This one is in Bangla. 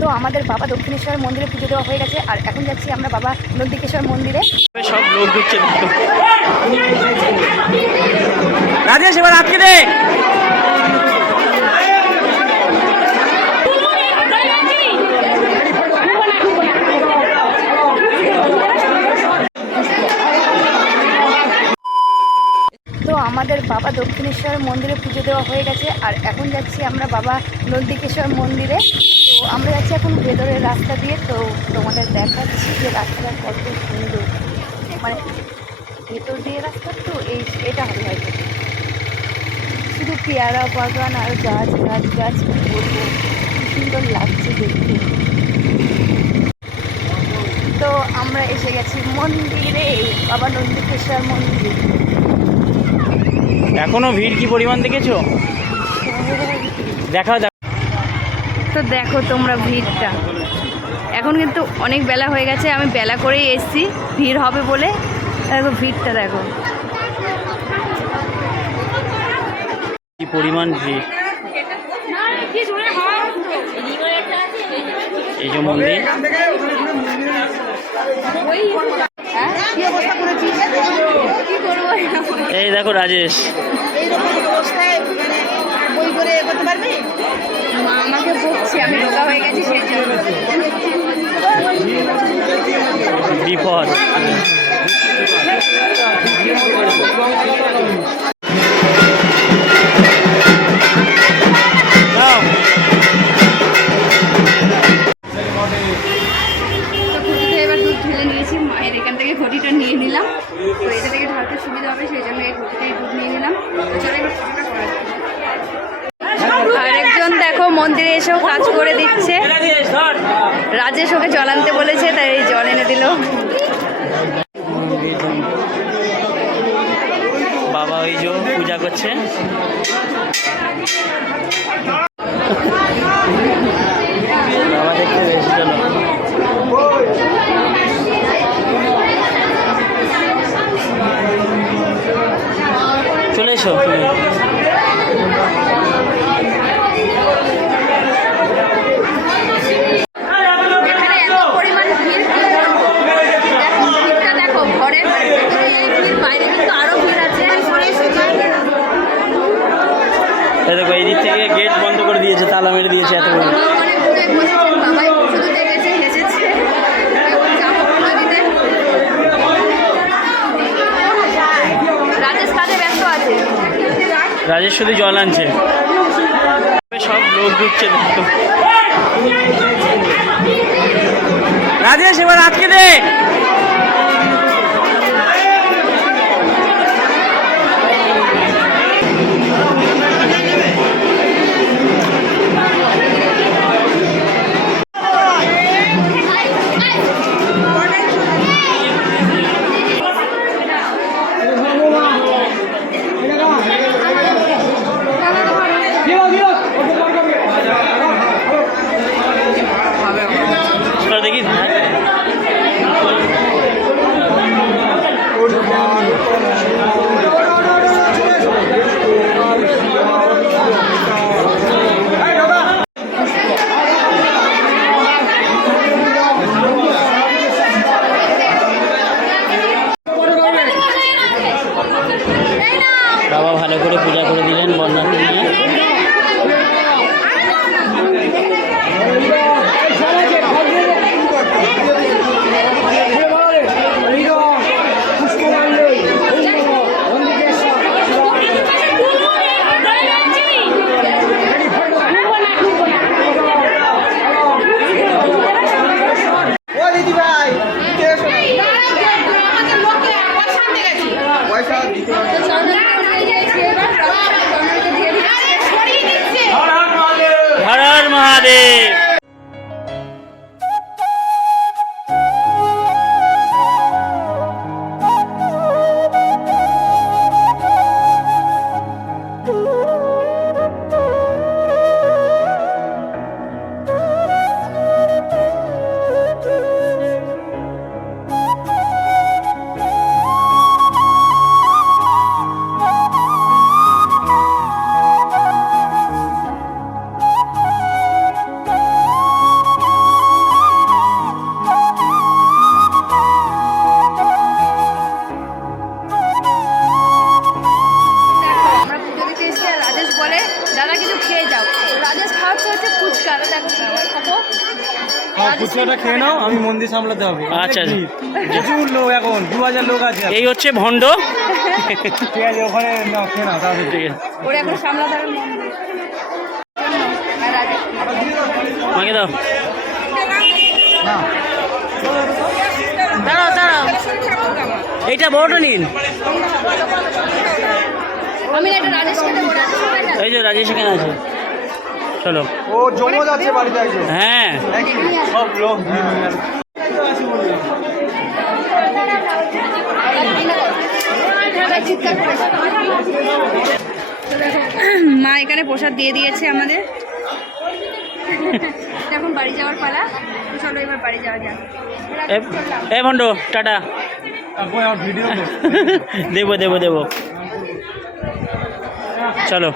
তো আমাদের বাবা দক্ষিণেশ্বর মন্দিরে পুজো দেওয়া হয়ে গেছে আর এখন যাচ্ছি আমরা বাবা নন্দিকেশ্বর মন্দিরে। সব লোক রাজেশ এবার আটকে দে তো আমাদের বাবা দক্ষিণেশ্বর মন্দিরে পুজো দেওয়া হয়ে গেছে আর এখন যাচ্ছি আমরা বাবা নন্দিকেশ্বর মন্দিরে। আমরা যাচ্ছি এখন ভেতরের রাস্তা দিয়ে তো তোমাদের দেখাচ্ছি যে রাস্তাটা কত সুন্দর। মানে ভেতর দিয়ে রাস্তা তো এই এটা হবে হয়তো। শুধু পেয়ারা বাগান আর গাছ গাছ গাছ বলব? সুন্দর লাগছে দেখতে। তো আমরা এসে গেছি মন্দিরে বাবা নন্দিকেশ্বর মন্দির। এখনও ভিড় কি পরিমাণ দেখেছ? দেখাও দেখ তো দেখো তোমরা ভিড়টা। এখন কিন্তু অনেক বেলা হয়ে গেছে আমি বেলা করেই এসছি ভিড় হবে বলে। দেখো ভিড়টা দেখো। কি পরিমাণ ভিড়? এই যে মন্দির। হ্যাঁ কি অবস্থা করেছিস কি করব এই দেখো রাজেশ। এইরকম অবস্থায় বই করে করতে পারবে? আমাকে বলছি আমি রোগা হয়ে গেছি সেই জন্য। বিপদ। মন্দিরে এসেও কাজ করে দিচ্ছে। রাজেশ ওকে জল আনতে বলেছে, তাই এই জল এনে দিল। বাবা ওই যে পূজা করছে। চলে এসো তুমি। এখানে এত পরিমাণ ভিড় কি বলব? দেখো, ভিড়টা দেখো ঘরের ভেতরে এই ভিড় বাইরে কিন্তু আরও ভিড় আছে এই দেখো এই দিক থেকে গেট বন্ধ করে দিয়েছে তালা মেরে দিয়েছে এত বড় বাবা অনেক দূরে বসেছেন বাবাই শুধু দেখেছে হেসেছে রাজেশ শুধু জল আনছে। সব লোক ঢুকছে রাজেশ, এবার আজকে দে। পূজা করে দিলেন বন্যাকে নিয়ে। খেয়ে নাও আমি মন্দির সামলাতে হবে। আচ্ছা, প্রচুর লোক এখন দু হাজার লোক আছে এই হচ্ছে ভণ্ড। ঠিক আছে ওখানে নাও খেয়ে নাও তাড়াতাড়ি ঠিক আছে। ওরা এখন সামলাতে হবে রাজেশ মাকে দাও। দাঁড়াও দাঁড়াও। এইটা বড়টা নিন। আমি এটা রাজেশ এই যে রাজেশ এখানে আছে। চলো ও জমজ আছে বাড়িতে একজন। হ্যাঁ। সব লোক মা এখানে প্রসাদ দিয়ে দিয়েছে আমাদের। এখন বাড়ি যাওয়ার পালা। চলো এবার বাড়ি যাওয়া যাক। এ- ভণ্ড টাটা। দেবো দেবো দেবো। চলো।